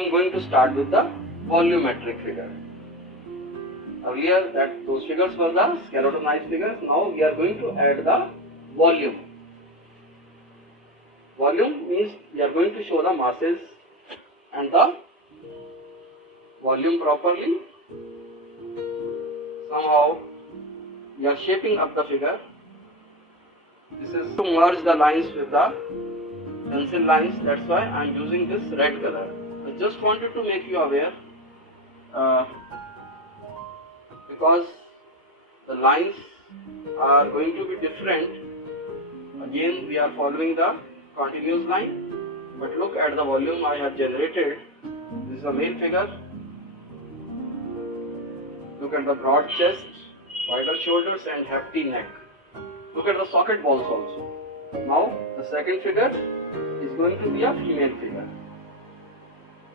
I'm going to start with the volumetric figure. Earlier those figures were the skeletonized figures. Now we are going to add the volume. Volume means we are going to show the masses and the volume properly. Somehow we are shaping up the figure. This is to merge the lines with the pencil lines. That's why I am using this red color. I just wanted to make you aware because the lines are going to be different. Again we are following the continuous line, but look at the volume I have generated. This is a male figure. Look at the broad chest, wider shoulders and hefty neck. Look at the socket balls also. Now the second figure is going to be a female figure.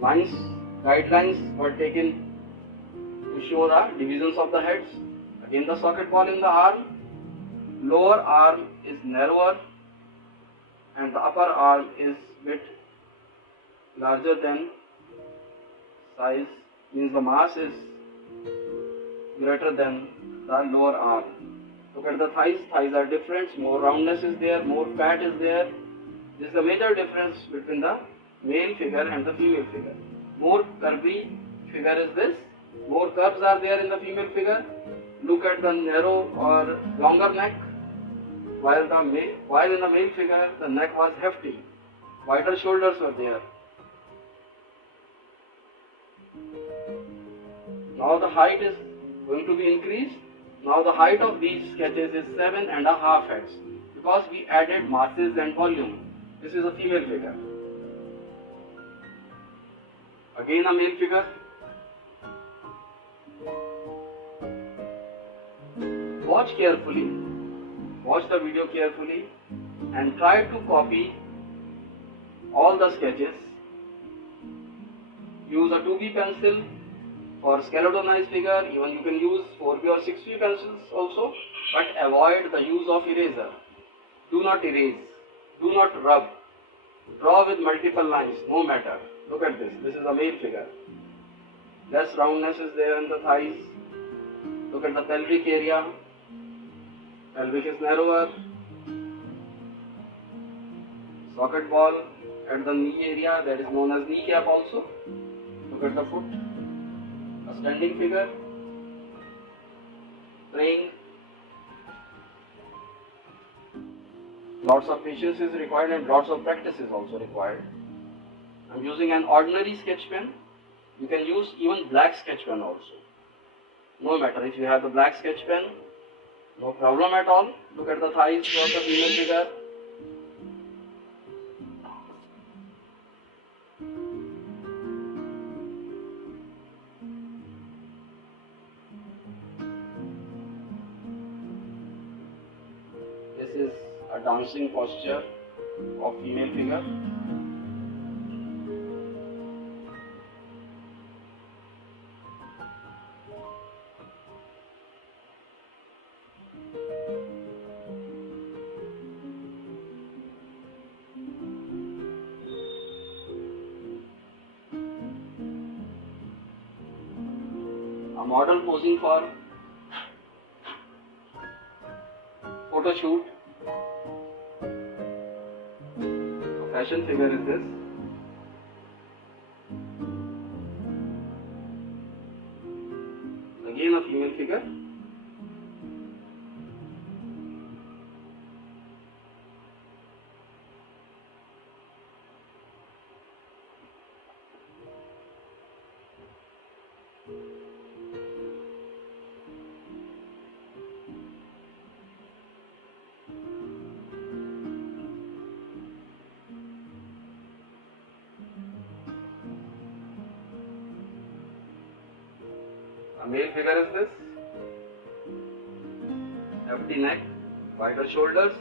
Guidelines were taken to show the divisions of the heads. Again the socket ball in the arm. Lower arm is narrower and the upper arm is bit larger than size, means the mass is greater than the lower arm. Look at the thighs. Thighs are different. More roundness is there, more fat is there. This is the major difference between the male figure and the female figure. More curvy figure is this. More curves are there in the female figure. Look at the narrow or longer neck. While in the male figure the neck was hefty. Wider shoulders were there. Now the height is going to be increased. Now the height of these sketches is 7.5 heads because we added masses and volume. This is a female figure. Again a male figure. Watch carefully. Watch the video carefully and try to copy all the sketches. Use a 2B pencil for skeletonized figure. Even you can use 4B or 6B pencils also, but avoid the use of eraser. Do not erase. Do not rub. Draw with multiple lines, no matter. Look at this. This is a male figure. Less roundness is there in the thighs. Look at the pelvic area. Pelvic is narrower. Socket ball at the knee area, that is known as kneecap also. Look at the foot. A standing figure. Praying. Lots of patience is required and lots of practice is also required. I am using an ordinary sketch pen. You can use even black sketch pen also. No matter if you have the black sketch pen, no problem at all. Look at the thighs of the female figure. This is a dancing posture of female figure. A model posing for photo shoot. A fashion figure is this. Again a female figure. A male figure is this. Hefty neck, wider shoulders.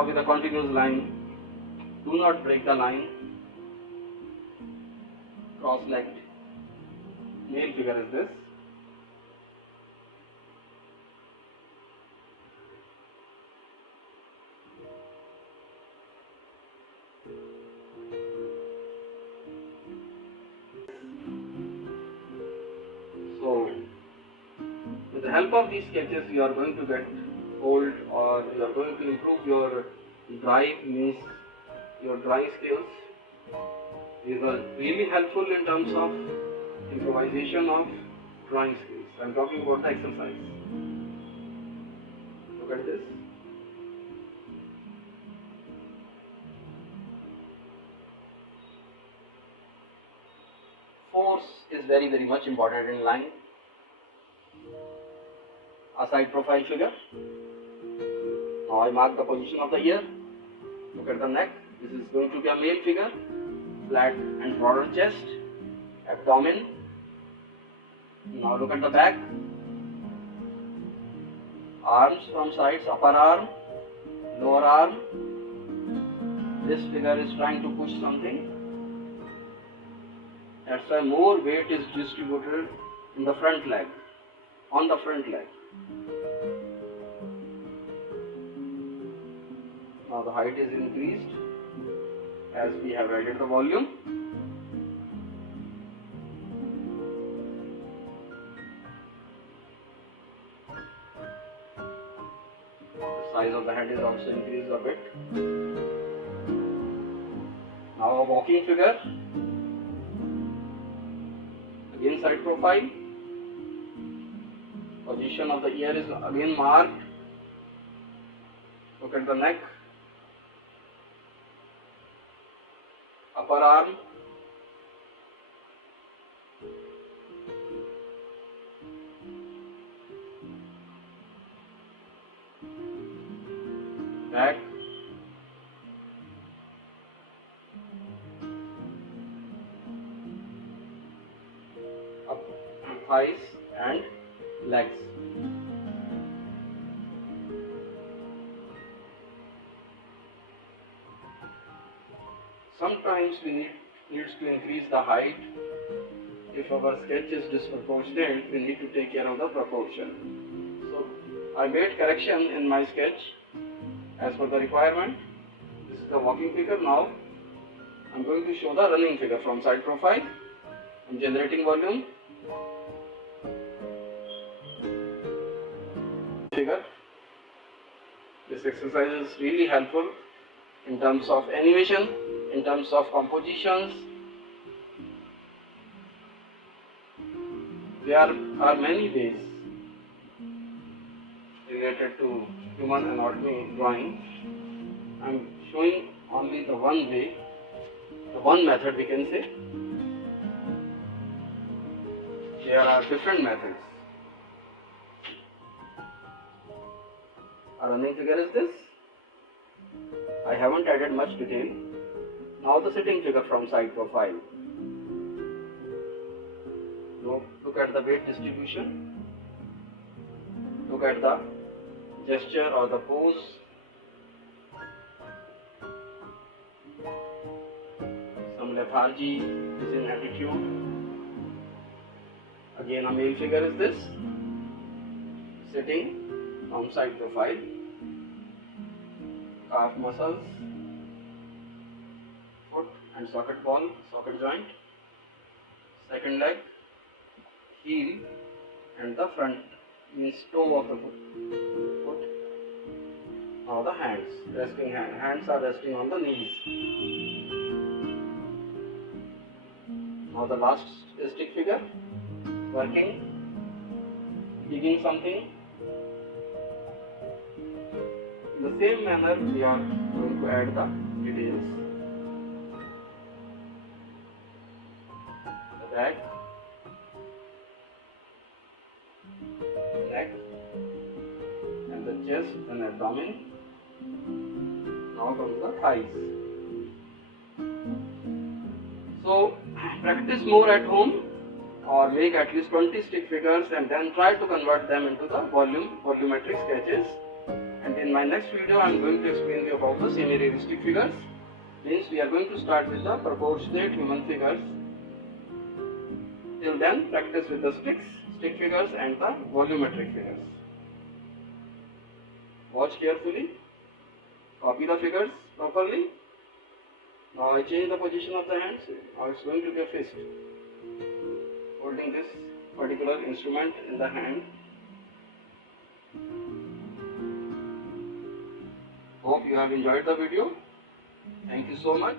draw with a continuous line. Do not break the line. Cross-legged male figure is this. So, with the help of these sketches, you are going to get hold, or you are going to improve your drive, means your drawing skills. These are really helpful in terms of improvisation of drawing skills. I am talking about the exercise. Look at this. Force is very much important in line. A side profile figure. Now I mark the position of the ear. Look at the neck. This is going to be a male figure. Flat and broader chest. Abdomen. Now look at the back. Arms from sides. Upper arm. Lower arm. This figure is trying to push something. That's why more weight is distributed in the front leg, on the front leg. Now the height is increased as we have added the volume. The size of the head is also increased a bit. Now a walking figure. Again side profile. Position of the ear is again marked. Look at the neck. Upper arm. Back. Up to thighs and legs. Sometimes we need to increase the height. If our sketch is disproportionate, we need to take care of the proportion. So I made correction in my sketch as per the requirement. This is the walking figure. Now I am going to show the running figure from side profile. I am generating volume. Figure. This exercise is really helpful in terms of animation, in terms of compositions. There are many ways related to human anatomy drawing. I am showing only the one way, the one method we can say. There are different methods. A running figure is this. I haven't added much detail. Now the sitting figure from side profile. Look at the weight distribution. Look at the gesture or the pose. Some lethargy is in attitude. Again a male figure is this. Sitting from side profile. Calf muscles. Foot and socket ball, socket joint. Second leg. Heel and the front means toe of the foot. Now the hands, resting hands are resting on the knees. Now the last stick figure, working, digging something. In the same manner we are going to add the details. The back, neck and the chest and abdomen. Now comes the thighs. So practice more at home or make at least 20 stick figures and then try to convert them into the volumetric sketches. And in my next video I am going to explain you about the semi-realistic figures. Means we are going to start with the proportionate human figures. Till then, practice with the stick figures and the volumetric figures. Watch carefully, copy the figures properly. Now I change the position of the hands. Now it's going to be a fist, holding this particular instrument in the hand. Hope you have enjoyed the video. Thank you so much.